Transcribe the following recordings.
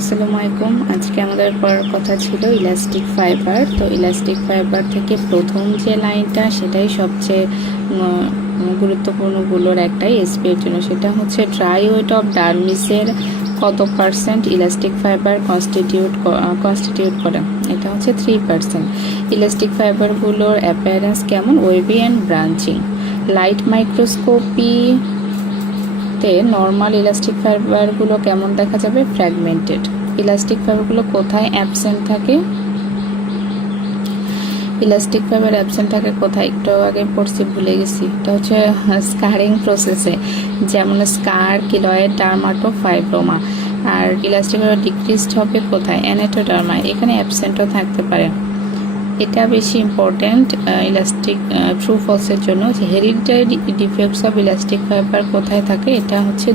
আসসালামু আলাইকুম। আজকে আমাদের পড়ার কথা ছিল ইলাস্টিক ফাইবার। তো ইলাস্টিক ফাইবার থেকে প্রথম যে লাইনটা সেটাই সবচেয়ে গুরুত্বপূর্ণগুলোর একটাই এসপি এর জন্য, সেটা হচ্ছে ড্রাই ওয়েট অফ ডার্মিসের কত পার্সেন্ট ইলাস্টিক ফাইবার কনস্টিটিউট করে। এটা হচ্ছে 3%। ইলাস্টিক ফাইবারগুলোর অ্যাপিয়ারেন্স কেমন? Wavy and branching. Light microscopy তে নর্মাল ইলাস্টিক ফাইবারগুলো কেমন দেখা যাবে? ফ্র্যাগমেন্টেড। ইলাস্টিক ফাইবারগুলো কোথায় অ্যাবসেন্ট থাকে? ইলাস্টিক ফাইবার অ্যাবসেন্ট থাকে কোথায়? একটু আগে পড়ছি, ভুলে গেছি। এটা হচ্ছে স্কারিং প্রসেসে, যেমন স্কার, কিলয়েড, ডার্মাটোফাইব্রোমা। আর ইলাস্টিক ফাইবার ডিক্রিজড হবে কোথায়? অ্যানেটোডার্মায়। এখানে অ্যাবসেন্টও থাকতে পারে। এটা বেশি ইম্পর্ট্যান্ট ইলাস্টিক ট্রু ফলসের জন্য, যে hereditary defects of elastic fibre কোথায় থাকে? এটা হচ্ছে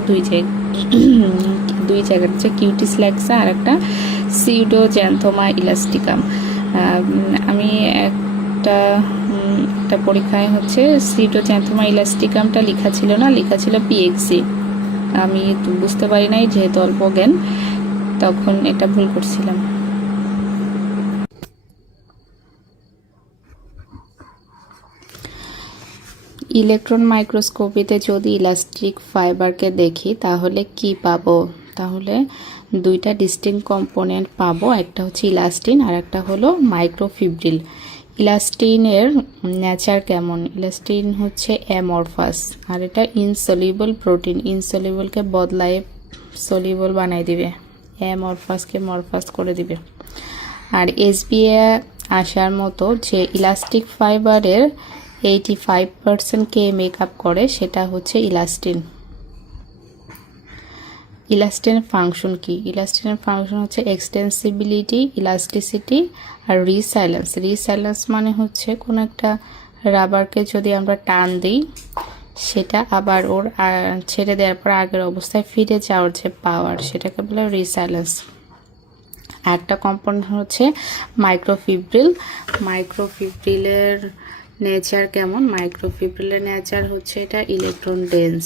দুই জায়গা হচ্ছে কিউটিস ল্যাক্সা আর একটা সিউডোজ্যান্থোমা ইলাস্টিকাম। আমি একটা পরীক্ষায় হচ্ছে সিউডোজ্যান্থোমা ইলাস্টিকামটা লেখা ছিল না, লেখা ছিল পিএক্সি। আমি বুঝতে পারি নাই, যেহেতু অল্প জ্ঞান, তখন এটা ভুল করছিলাম। ইলেকট্রন মাইক্রোস্কোপিতে যদি ইলাস্টিক ফাইবারকে দেখি তাহলে কি পাবো? তাহলে দুইটা ডিস্টিংক্ট কম্পোনেন্ট পাবো, একটা হচ্ছে ইলাস্টিন আর একটা হলো মাইক্রোফিব্রিল। ইলাস্টিনের নেচার কেমন? ইলাস্টিন হচ্ছে অ্যামরফাস, আর এটা ইনসলিউবল প্রোটিন। ইনসলিউবলকে বদলায় সলিউবল বানাই দিবে, অ্যামরফাসকে মরফাস করে দিবে। আর এসবিএ আসার মতো যে ইলাস্টিক ফাইবারের 85% কে মেকআপ করে, সেটা হচ্ছে ইলাস্টিন। ইলাস্টিনের ফাংশন কি? ইলাস্টিনের ফাংশন হচ্ছে এক্সটেন্সিবিলিটি, ইলাস্টিসিটি আর রিসাইলেন্স। রিসাইলেন্স মানে হচ্ছে কোনো একটা রাবারকে যদি আমরা টান দিই, সেটা আবার ওর ছেড়ে দেওয়ার পর আগের অবস্থায় ফিরে যাওয়ার যে পাওয়ার, সেটাকে বলে রিসাইলেন্স। একটা কম্পোনেন্ট হচ্ছে মাইক্রোফিব্রিল। মাইক্রোফিব্রিলের নেচার কেমন? মাইক্রোফিব্রিলের নেচার হচ্ছে এটা ইলেকট্রন ডেন্স,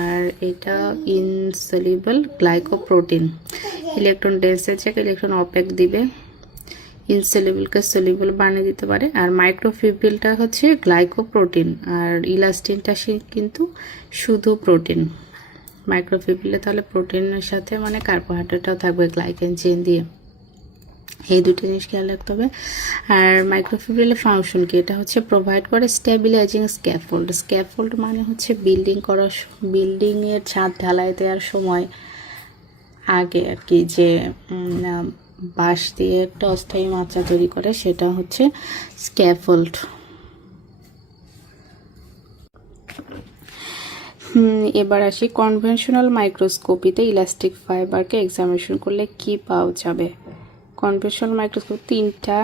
আর এটা ইনসলিউবল গ্লাইকোপ্রোটিন। ইলেকট্রন ডেন্সের জায়গায় ইলেকট্রন অপেক দিবে, ইনসলিউবলকে সলিউবল বানিয়ে দিতে পারে। আর মাইক্রোফিব্রিলটা হচ্ছে গ্লাইকোপ্রোটিন, আর ইলাস্টিনটা কিন্তু শুধু প্রোটিন। মাইক্রোফিব্রিলে তাহলে প্রোটিনের সাথে মানে কার্বোহাইড্রেটটাও থাকবে গ্লাইকেন চেইন দিয়ে। এই দুটো জিনিস খেয়াল রাখতে হবে। আর মাইক্রোফিব্রিলের ফাংশন কি? এটা হচ্ছে প্রোভাইড করে স্টেবিলাইজিং স্ক্যাফোল্ড। স্ক্যাফোল্ড মানে হচ্ছে বিল্ডিংয়ের ছাদ ঢালাই দেওয়ার সময় আগে আর কি, যে বাঁশ দিয়ে একটা অস্থায়ী মাচা তৈরি করে, সেটা হচ্ছে স্ক্যাফোল্ড। এবার আসি কনভেনশনাল মাইক্রোস্কোপিতে ইলাস্টিক ফাইবারকে এক্সামিনেশন করলে কি পাওয়া যাবে? কনভেনশনাল মাইক্রোস্কোপ তিনটা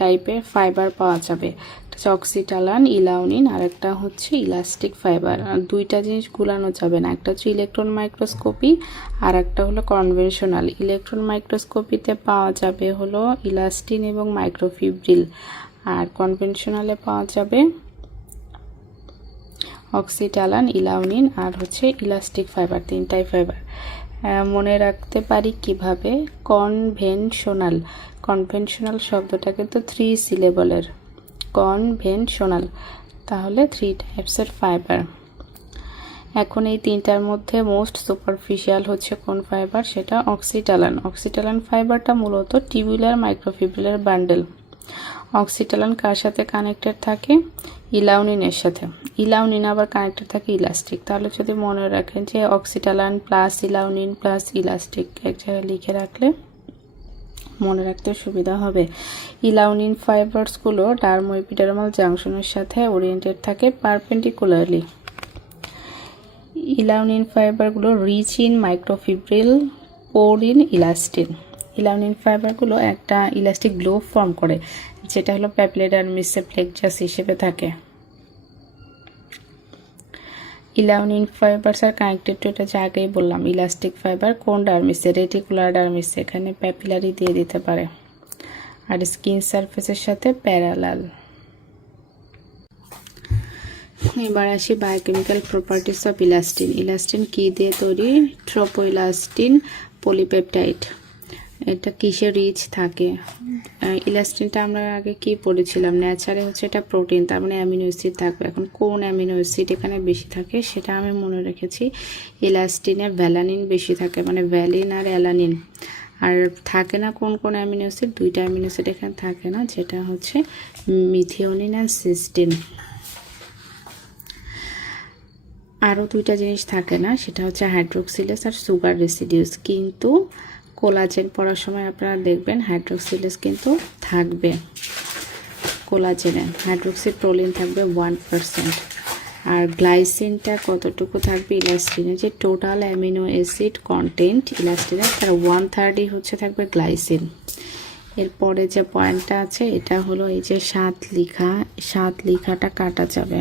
টাইপের ফাইবার পাওয়া যাবে, একটা হচ্ছে অক্সিটালান, ইলাউনিন, আর একটা হচ্ছে ইলাস্টিক ফাইবার। আর দুইটা জিনিস গুলানো যাবে না, একটা হচ্ছে ইলেকট্রন মাইক্রোস্কোপি আর একটা হলো কনভেনশনাল। ইলেকট্রন মাইক্রোস্কোপিতে পাওয়া যাবে হলো ইলাস্টিন এবং মাইক্রোফিব্রিল, আর কনভেনশনালে পাওয়া যাবে অক্সিটালান, ইলাউনিন আর হচ্ছে ইলাস্টিক ফাইবার। তিনটাই ফাইবার মনে রাখতে পারি কিভাবে? কনভেনশনাল শব্দটা কিন্তু 3 সিলেবলের, কনভেনশনাল, তাহলে 3 টাইপসের ফাইবার। এখন এই তিনটার মধ্যে মোস্ট সুপারফিশিয়াল হচ্ছে কোন ফাইবার? সেটা অক্সিটালান। অক্সিটালান ফাইবারটা মূলত টিউবুলার মাইক্রোফিব্রিলের বান্ডেল। অক্সিটালান কার সাথে কানেক্টেড থাকে? ইলাউনিনের সাথে। ইলাউনিন আবার কানেক্টেড থাকে ইলাস্টিক। তাহলে যদি মনে রাখেন যে অক্সিটালান প্লাস ইলাউনিন প্লাস ইলাস্টিক এক জায়গায় লিখে রাখলে মনে রাখতে সুবিধা হবে। ইলাউনিন ফাইবারসগুলো ডার্মোএপিডার্মাল জাংশনের সাথে ওরিয়েন্টেড থাকে পারপেন্ডিকুলারলি। ইলাউনিন ফাইবারগুলো rich in microfibril, poor in elastin. Elaunin ফাইবারগুলো একটা ইলাস্টিক গ্লোভ ফর্ম করে, যেটা হলো প্যাপিলোডার্মিসে প্লেকজাস হিসেবে থাকে। ইলাউনিন ফাইবারস আর কানেক্টেড টু, এটা যে আগেই বললাম, ইলাস্টিক ফাইবার কোন ডার্মিসে? রেটিকুলার ডার্মিসে। এখানে প্যাপিলারি দিয়ে দিতে পারে, আর স্কিন সারফেসের সাথে প্যারালাল। এবার আসি biochemical properties of elastin. Elastin কী দিয়ে তৈরি? Tropoelastin polypeptide. এটা কিসে রিচ থাকে? ইলাস্টিনটা আমরা আগে কি পড়েছিলাম, ন্যাচারে হচ্ছে এটা প্রোটিন, তার মানে অ্যামিনো অ্যাসিড থাকবে। এখন কোন অ্যামিনো অ্যাসিড এখানে বেশি থাকে সেটা আমি মনে রেখেছি। ইলাস্টিনে ভ্যালানিন বেশি থাকে, মানে ভ্যালিন আর অ্যালানিন। আর থাকে না কোন কোন অ্যামিনো অ্যাসিড? দুইটা অ্যামিনো অ্যাসিড এখানে থাকে না, যেটা হচ্ছে মিথিওনিন আর সিস্টিন। আরও দুইটা জিনিস থাকে না, সেটা হচ্ছে হাইড্রোক্সিলেস আর সুগার রেসিডিউস। কিন্তু কোলাজেন পড়ার সময় আপনারা দেখবেন হাইড্রোক্সিলেস কিন্তু থাকবে কোলাজেনে, হাইড্রোক্সিপ্রোলিন থাকবে 1%। আর গ্লাইসিনটা কতটুকু থাকবে ইলাস্টিনে? যে টোটাল অ্যামিনো অ্যাসিড কন্টেন্ট ইলাস্টিনের তার 1/3 হচ্ছে থাকবে গ্লাইসিন। এরপরে যে পয়েন্টটা আছে এটা হলো এই যে 7 লেখাটা কাটা যাবে।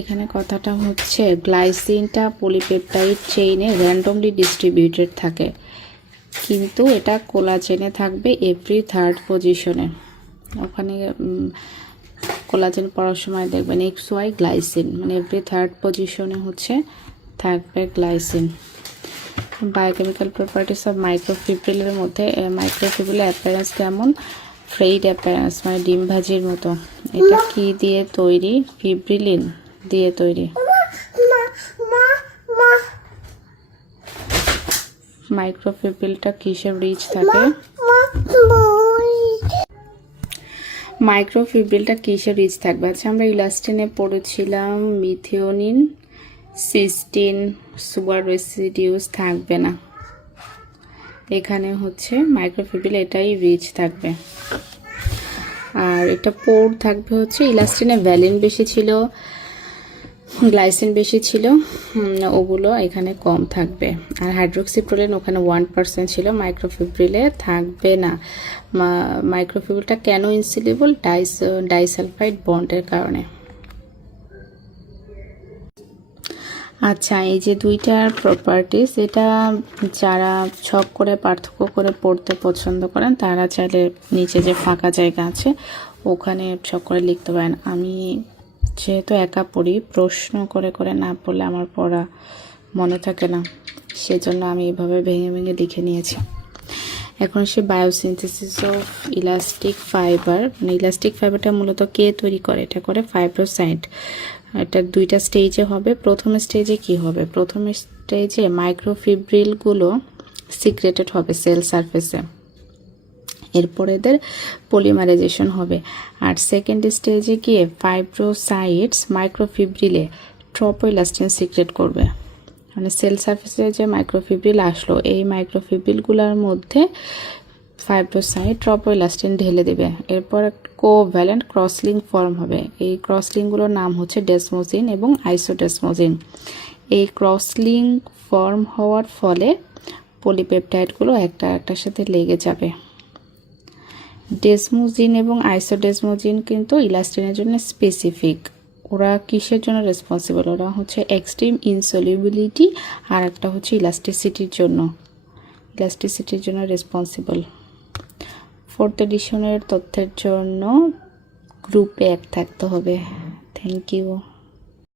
এখানে কথাটা হচ্ছে গ্লাইসিনটা পলিপেপটাইড চেইনে র্যান্ডমলি ডিস্ট্রিবিউটেড থাকে, কিন্তু এটা কোলাজেনে থাকবে এভরি 3rd পজিশনে। ওখানে কোলাজেন পড়ার সময় দেখবেন XY গ্লাইসিন, মানে এভরি 3rd পজিশনে হচ্ছে থাকবে গ্লাইসিন। বায়োকেমিক্যাল প্রপার্টিস অফ মাইক্রোফিব্রিলের মধ্যে মাইক্রোফিব্রিলের অ্যাপিয়ারেন্স কেমন? ফ্রেইড অ্যাপিয়ারেন্স, মানে ডিম ভাজির মতো। এটা কি দিয়ে তৈরি? ফিব্রিলিন দিয়ে তৈরি। মাইক্রোফিব্রিলটা কিসে রিচ থাকে? মাইক্রোফিব্রিলটা কিসে রিচ থাকবে? আচ্ছা, আমরা ইলাস্টিনে পড়েছিলাম মিথিওনিন, সিস্টিন, সুগার রেসিডিউস থাকবে না। এখানে হচ্ছে মাইক্রোফিব্রিল এটাই রিচ থাকবে। আর এটা পোর থাকবে হচ্ছে ইলাস্টিনে ভ্যালিন বেশি ছিল, গ্লাইসিন বেশি ছিল, ওগুলো এখানে কম থাকবে। আর হাইড্রোক্সিপ্রোলিন ওখানে 1% ছিল, মাইক্রোফিব্রিলে থাকবে না। মাইক্রোফিব্রিলটা কেন ইনসলিউবল? ডাইসালফাইড বন্ডের কারণে। আচ্ছা, এই যে দুইটার প্রপার্টিস, এটা যারা ছক করে পার্থক্য করে পড়তে পছন্দ করেন তারা চাইলে নিচে যে ফাঁকা জায়গা আছে ওখানে ছক করে লিখতে পারেন। আমি যেহেতু একা পড়ি, প্রশ্ন করে করে না পড়লে আমার পড়া মনে থাকে না, সেজন্য আমি এভাবে ভেঙে ভেঙে লিখে নিয়েছি। এখন সে বায়োসিনথেসিস অফ ইলাস্টিক ফাইবার, মানে ইলাস্টিক ফাইবারটা মূলত কে তৈরি করে? এটা করে ফাইব্রোসাইট। এটা দুইটা স্টেজে হবে। প্রথম স্টেজে কি হবে? প্রথম স্টেজে মাইক্রোফিব্রিলগুলো সিক্রেটেড হবে সেল সারফেসে, এরপর এদের পলিমারাইজেশন হবে। আর সেকেন্ড স্টেজে গিয়ে ফাইব্রোসাইটস মাইক্রোফিব্রিলে ট্রপোইলাস্টিন সিক্রেট করবে, মানে সেল সারফেসে যে মাইক্রোফিব্রিল আসলো এই মাইক্রোফিব্রিলগুলোর মধ্যে ফাইব্রোসাইট ট্রপোইলাস্টিন ঢেলে দেবে। এরপর কোভ্যালেন্ট ক্রসলিঙ্ক ফর্ম হবে। এই ক্রসলিঙ্কগুলোর নাম হচ্ছে ডেসমোজিন এবং আইসোডেসমোজিন। এই ক্রসলিঙ্ক ফর্ম হওয়ার ফলে পলিপেপটাইডগুলো একটা একটার সাথে লেগে যাবে। ডেসমোজিন এবং আইসোডেসমোজিন কিন্তু ইলাস্টিনের জন্য স্পেসিফিক। ওরা কিসের জন্য রেসপন্সিবল? ওরা হচ্ছে এক্সট্রিম ইনসলিউবিলিটি আর একটা হচ্ছে ইলাস্টিসিটির জন্য রেসপন্সিবল। 4th এডিশনের তথ্যের জন্য গ্রুপে 1 থাকতে হবে। Thank you.